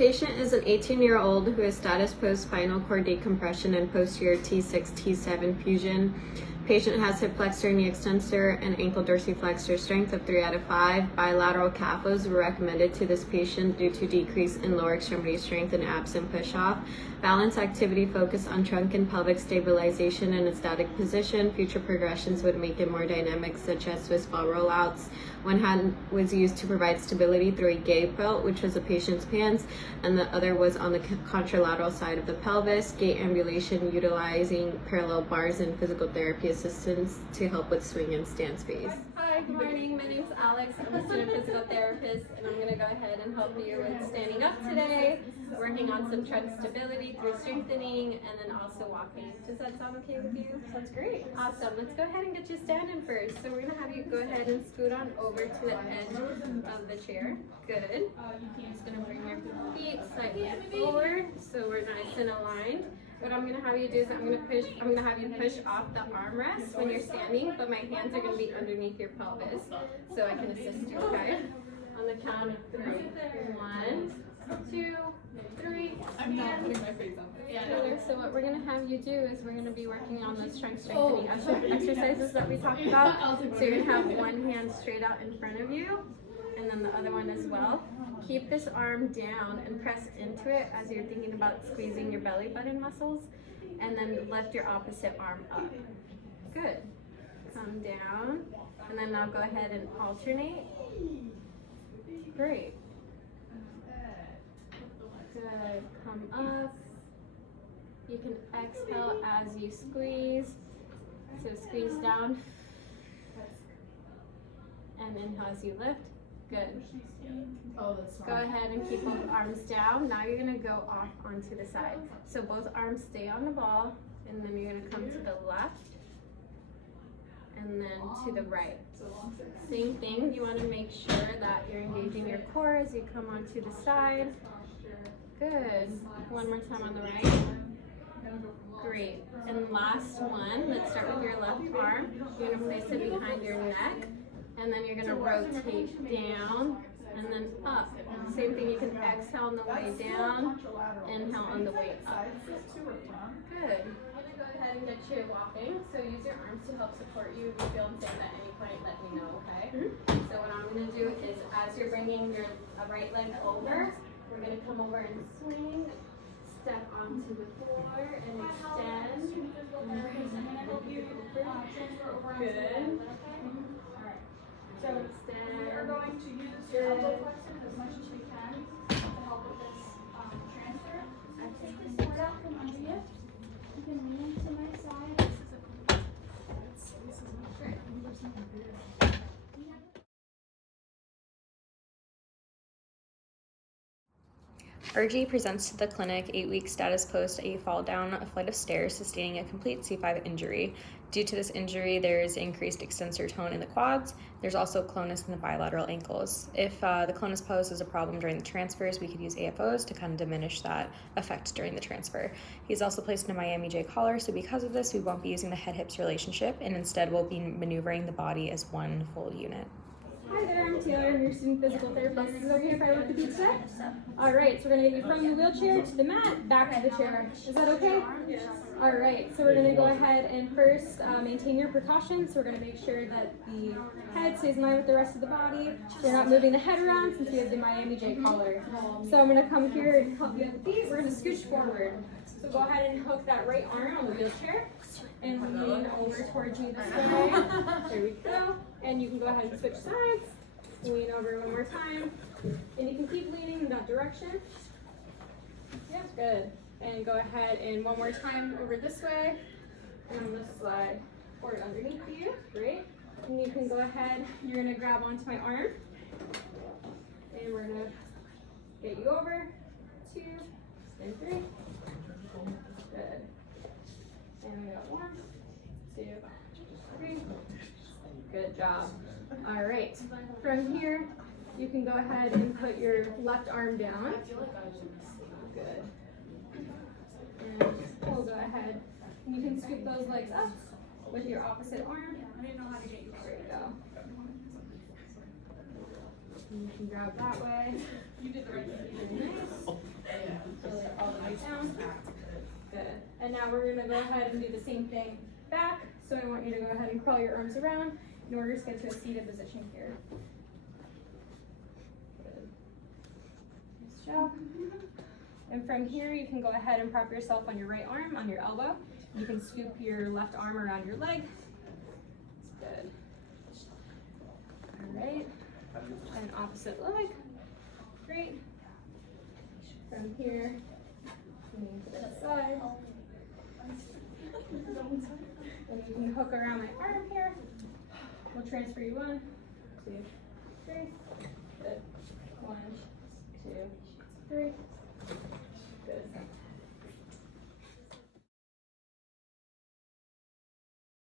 Patient is an 18-year-old who has status post spinal cord decompression and posterior T6, T7 fusion. Patient has hip flexor, knee extensor, and ankle dorsiflexor strength of 3 out of 5. Bilateral CAFOs were recommended to this patient due to decrease in lower extremity strength and absent push-off. Balance activity focused on trunk and pelvic stabilization in a static position. Future progressions would make it more dynamic, such as Swiss ball rollouts. One hand was used to provide stability through a gait belt, which was the patient's pants, and the other was on the contralateral side of the pelvis. Gait ambulation utilizing parallel bars and physical therapy assistance to help with swing and stance phase. Hi, good morning. My name's Alex. I'm a student physical therapist, and I'm going to go ahead and help you with standing up today, working on some trunk stability through strengthening, and then also walking. Does that sound okay with you? Sounds great. Awesome. Let's go ahead and get you standing first. So we're going to have you go ahead and scoot on over to the edge of the chair. Good. I'm just going to bring your feet slightly forward so we're nice and aligned. What I'm going to have you do is I'm going to have you push off the armrest when you're standing, but my hands are going to be underneath your pelvis so I can assist you, okay? On the count of 3. 1, 2, 3. I'm not putting my face on it. So what we're going to have you do is we're going to be working on those trunk strengthening exercises that we talked about. So you're going to have one hand straight out in front of you, and then the other one as well. Keep this arm down and press into it as you're thinking about squeezing your belly button muscles, and then lift your opposite arm up. Good. Come down, and then now go ahead and alternate. Great. Good. Come up. You can exhale as you squeeze. So squeeze down, and inhale as you lift. Good. Go ahead and keep both arms down. Now you're going to go off onto the side. So both arms stay on the ball, and then you're going to come to the left, and then to the right. Same thing, you want to make sure that you're engaging your core as you come onto the side. Good. One more time on the right. Great. And last one, let's start with your left arm. You're going to place it behind your neck, and then you're going to rotate down and then up. Same thing, you can exhale on the way down, inhale on the way up. Good. I'm going to go ahead and get you walking. So use your arms to help support you. If you feel unsafe at any point, let me know, okay? So what I'm going to do is as you're bringing your right leg over, we're going to come over and swing, step onto the floor and extend. Good. So extend. We are going to use your elbow flexors as much as we can to help with this transfer. Take this board out from under you. You can lean to my side. RG presents to the clinic 8 weeks status post a fall down a flight of stairs, sustaining a complete C5 injury. Due to this injury, there is increased extensor tone in the quads. There's also clonus in the bilateral ankles. If the clonus poses a problem during the transfers, we could use AFOs to kind of diminish that effect during the transfer. He's also placed in a Miami J collar, so because of this, we won't be using the head-hips relationship, and instead we'll be maneuvering the body as one full unit. Hi there, I'm Taylor, I'm your student physical therapist. Is it okay if I work with you today? Alright, so we're going to get you from the wheelchair to the mat, back to the chair. Is that okay? Yes. Alright, so we're going to go ahead and first maintain your precautions. So we're going to make sure that the head stays in line with the rest of the body. So you're not moving the head around since we have the Miami J collar. So I'm going to come here and help you with the feet. We're going to scooch forward. So go ahead and hook that right arm on the wheelchair and lean over towards you this way. There we go. And you can go ahead and switch sides. Lean over one more time. And you can keep leaning in that direction. Yep, good. And go ahead and one more time over this way. And I'm going to slide forward underneath you. Great. And you can go ahead, you're going to grab onto my arm. And we're going to get you over. 2 and 3. Good. And we got 1, 2, 3. Good job. All right. From here, you can go ahead and put your left arm down. Good. And we'll go ahead. And you can scoop those legs up with your opposite arm. I didn't know how to get you. There you go. And you can grab that way. You did the right thing. Nice. Pull it all the way down. Good. And now we're gonna go ahead and do the same thing back. So I want you to go ahead and crawl your arms around in order to get to a seated position here. Good. Nice job. And from here, you can go ahead and prop yourself on your right arm, on your elbow. You can scoop your left arm around your leg. Good. All right. And opposite leg. Great. From here, moving to the side. Then you can hook around my arm here. We'll transfer you 1, 2, 3. Good. 1, 2, 3. Good.